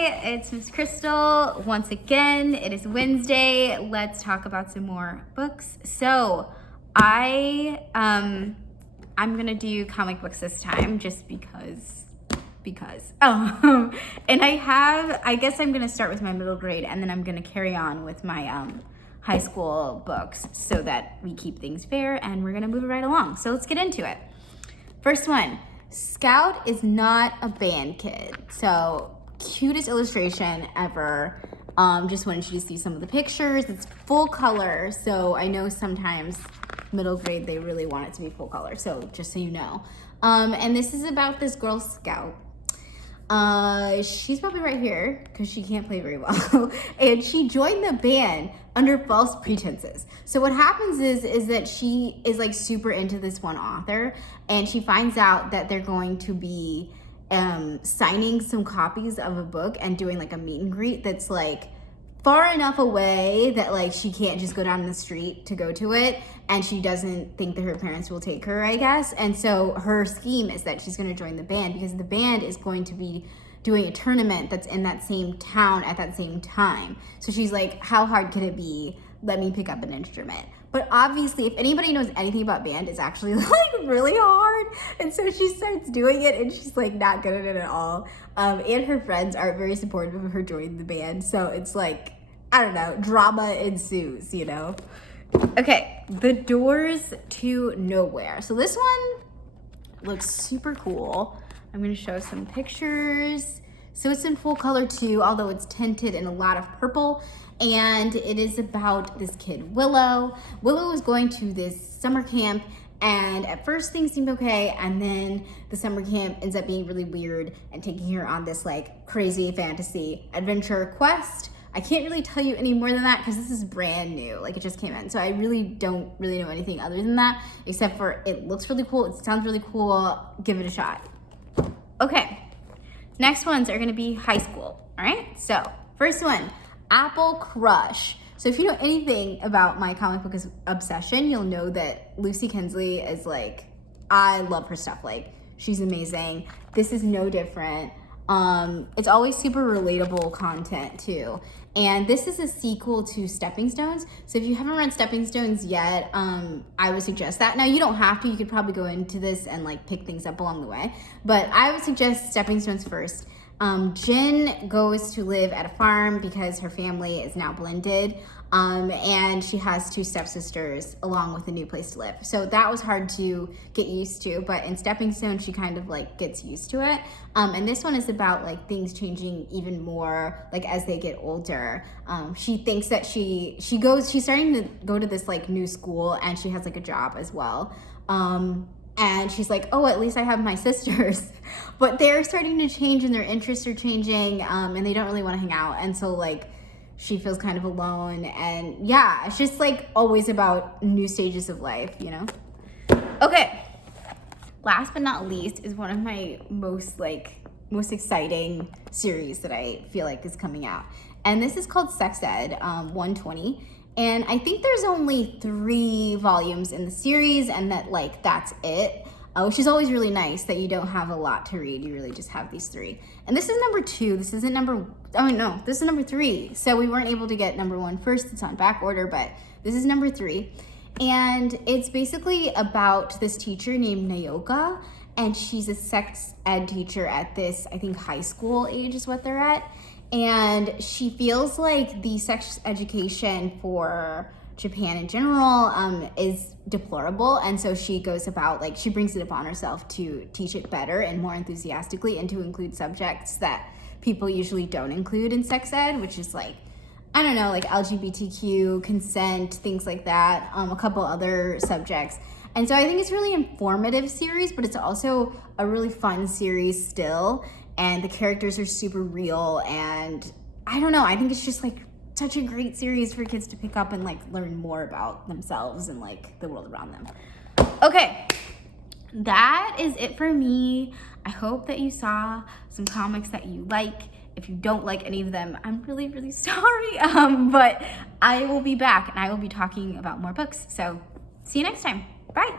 Hi, it's Miss Crystal. Once again, it is Wednesday. Let's talk about some more books. So I'm gonna do comic books this time just because. Oh, and I guess I'm gonna start with my middle grade and then I'm gonna carry on with my high school books so that we keep things fair, and we're gonna move it right along. So let's get into it. First one, Scout is not a band kid. So cutest illustration ever. Just wanted you to see some of the pictures. It's full color, so I know sometimes middle grade they really want it to be full color, so just so you know. And this is about this Girl Scout. She's probably right here because she can't play very well. And she joined the band under false pretenses. So what happens is that she is like super into this one author, and she finds out that they're going to be signing some copies of a book and doing like a meet and greet that's like far enough away that like she can't just go down the street to go to it, and she doesn't think that her parents will take her, I guess. And so her scheme is that she's going to join the band because the band is going to be doing a tournament that's in that same town at that same time. So she's like, how hard could it be? Let me pick up an instrument. But obviously, if anybody knows anything about band, it's actually like really hard. And so she starts doing it and she's like not good at it at all. And her friends aren't very supportive of her joining the band. So it's like, I don't know, drama ensues, you know? Okay, The Doors to Nowhere. So this one looks super cool. I'm gonna show some pictures. So it's in full color too, although it's tinted in a lot of purple. And it is about this kid, Willow. Willow is going to this summer camp, and at first things seem okay, and then the summer camp ends up being really weird and taking her on this like crazy fantasy adventure quest. I can't really tell you any more than that because this is brand new, like it just came in. So I really don't really know anything other than that, except for it looks really cool, it sounds really cool, give it a shot. Okay, next ones are gonna be high school, all right? So first one, Apple Crush. So if you know anything about my comic book obsession, you'll know that Lucy Knisley is like, I love her stuff. Like, she's amazing. This is no different. It's always super relatable content too. And this is a sequel to Stepping Stones. So if you haven't read Stepping Stones yet, I would suggest that. Now you don't have to, you could probably go into this and like pick things up along the way. But I would suggest Stepping Stones first. Jen goes to live at a farm because her family is now blended, and she has two stepsisters along with a new place to live. So that was hard to get used to, but in Stepping Stone, she kind of like gets used to it. And this one is about like things changing even more, like as they get older. She thinks that she's starting to go to this like new school, and she has like a job as well. And she's like, oh, at least I have my sisters. But they're starting to change and their interests are changing, and they don't really want to hang out. And so like she feels kind of alone. And yeah, it's just like always about new stages of life, you know? Okay, last but not least is one of my most exciting series that I feel like is coming out. And this is called Sex Ed 120. And I think there's only 3 volumes in the series, and that's it, which is always really nice that you don't have a lot to read. You really just have these 3. And this is number 2. This isn't this is number 3. So we weren't able to get number 1 first. It's on back order, but this is number 3. And it's basically about this teacher named Nayoka, and she's a sex ed teacher at this, I think, high school age is what they're at. And she feels like the sex education for Japan in general is deplorable. And so she goes about, like, she brings it upon herself to teach it better and more enthusiastically, and to include subjects that people usually don't include in sex ed, which is like, I don't know, like LGBTQ, consent, things like that, a couple other subjects. And so I think it's a really informative series, but it's also a really fun series still. And the characters are super real, and I don't know, I think it's just like such a great series for kids to pick up and like learn more about themselves and like the world around them. Okay, that is it for me. I hope that you saw some comics that you like. If you don't like any of them, I'm really, really sorry. But I will be back and I will be talking about more books. So see you next time. Bye.